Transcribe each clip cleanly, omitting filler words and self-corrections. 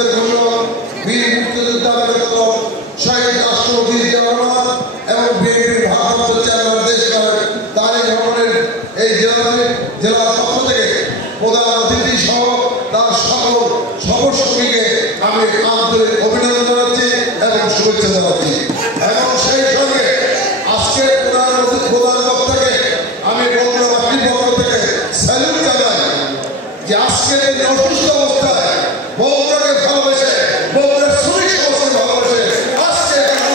মুক্তিযুদ্ধের ঘোষক বীর মুক্তিযোদ্ধা শহীদ রাষ্ট্রপতি জিয়া রহমান এবং বিএনপির ভারপ্রাপ্ত চেয়ারম্যান দেশ নায়ক তারেক রহমানের এই জেলার পক্ষ থেকে প্রধান অতিথি সহ তার সকল সহকর্মীকে আমি আন্তরিক অভিনন্দন জানাচ্ছি এবং শুভেচ্ছা জানাচ্ছি। এবং সেই সঙ্গে আজকে প্রধান বক্তাকে আমি বগুড়াবাসীর পক্ষ থেকে স্যালুট জানাই যে আজকে এই অসুস্থ অবস্থায় বগুড়াকে ভালোবেসে বগুড়ার শ্রমিক সমাজকে ভালোবেসে আজকে আমি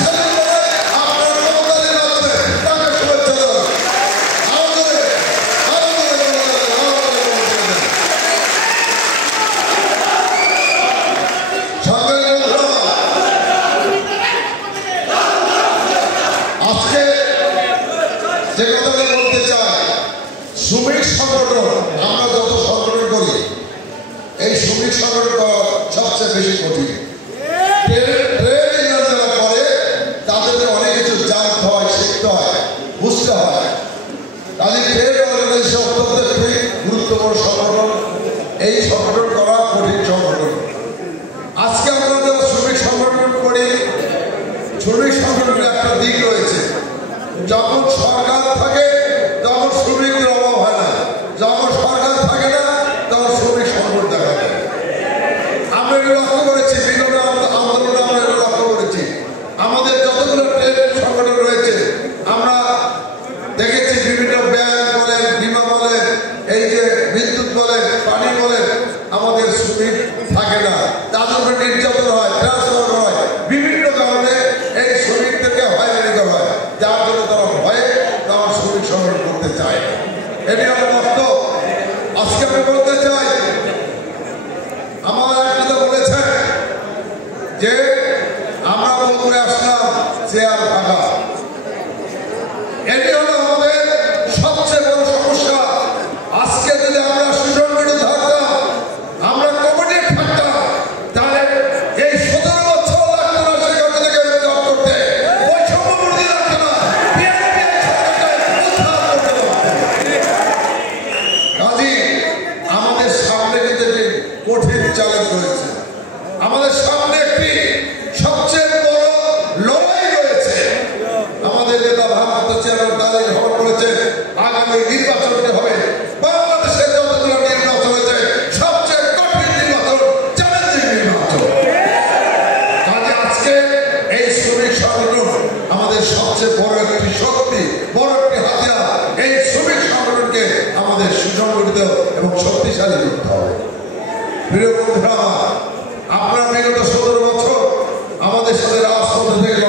স্যালুট জানাই আপনার বক্তাদের মাধ্যমে তাকে শুভেচ্ছা জানাই। যে কথাটা বলতে চাই, শ্রমিক সংগঠন আমরা যত সংগঠন করি এই শ্রমিক সংগঠন সবচেয়ে বেশি কঠিন। ট্রেড ইউনিয়ন যারা করে তাদেরকে অনেক কিছু জানতে হয়, শিখতে হয়, বুঝতে হয়। তাদের ট্রেড অর্গানাইজেশন অত্যন্ত একটি গুরুত্বপূর্ণ সংগঠন। এই সংগঠন করা কঠিন সংগঠন। আজকে আমরা যারা শ্রমিক সংগঠন করি, শ্রমিক সংগঠনের একটা দিক রয়েছে। যখন সরকার থাকে তখন শ্রমিকদের অভাব হয় না, যখন সরকার থাকে না তখন শ্রমিক সংকট দেখা যায়। আমরা এটা লক্ষ্য করেছি, বিগত আন্দোলনে আমরা এটা লক্ষ্য করেছি। আমাদের যতগুলো ট্রেড সংগঠন রয়েছে আমরা দেখেছি বিভিন্ন ব্যাংক বলেন, বিমা বলেন, এই যে বিদ্যুৎ বলেন, পানি বলেন, আমাদের শ্রমিক থাকে না, তাদের উপরে নির্যাতন হয়, ট্রান্সফার হয়, বিভিন্ন কারণে এই শ্রমিকদেরকে হয়রানি করা হয়, যার জন্য তারা ভয়ে তারা শ্রমিক সংগঠন করতে চায়। এটি আমার বক্তব্য। আজকে আমি বলতে চাই, আমার একটা বলেছেন যে আমরা বগুড়ে আসলাম চেয়ার ফাঁকা। এটি হলো আমাদের সবচেয়ে বড় সমস্যা। আজকে যদি আমরা সুসংগঠিত থাকতাম, আমরা কমিটি থাকতাম, তাহলে এই 17 বছর লাগতো না সেখান থেকে জব করতে, বৈষম্য বিরোধী লাগতো না, কাজী আমাদের সামনে কিন্তু একটি কঠিন চ্যালেঞ্জ রয়েছে। আমাদের সামনে একটি সবচেয়ে বড় লড়াই রয়েছে। আমাদের নেতা ভারপ্রাপ্ত চেয়ারম্যান তারেক রহমান বলেছে আগামী নির্বাচনটি হবে বাংলাদেশের যতগুলো নির্বাচন হয়েছে সবচেয়ে কঠিন নির্বাচন, চ্যালেঞ্জিং নির্বাচন। কাজে আজকে এই শ্রমিক সংগঠন আমাদের সবচেয়ে বড় একটি শক্তি, বড় একটি হাতিয়ার। এই শ্রমিক সংগঠনকে আমাদের সুসংগঠিত এবং শক্তিশালী করতে হবে। প্রিয় বন্ধুরা, আপনারা বিগত 17 বছর আমাদের সাথে রাজপথে থেকে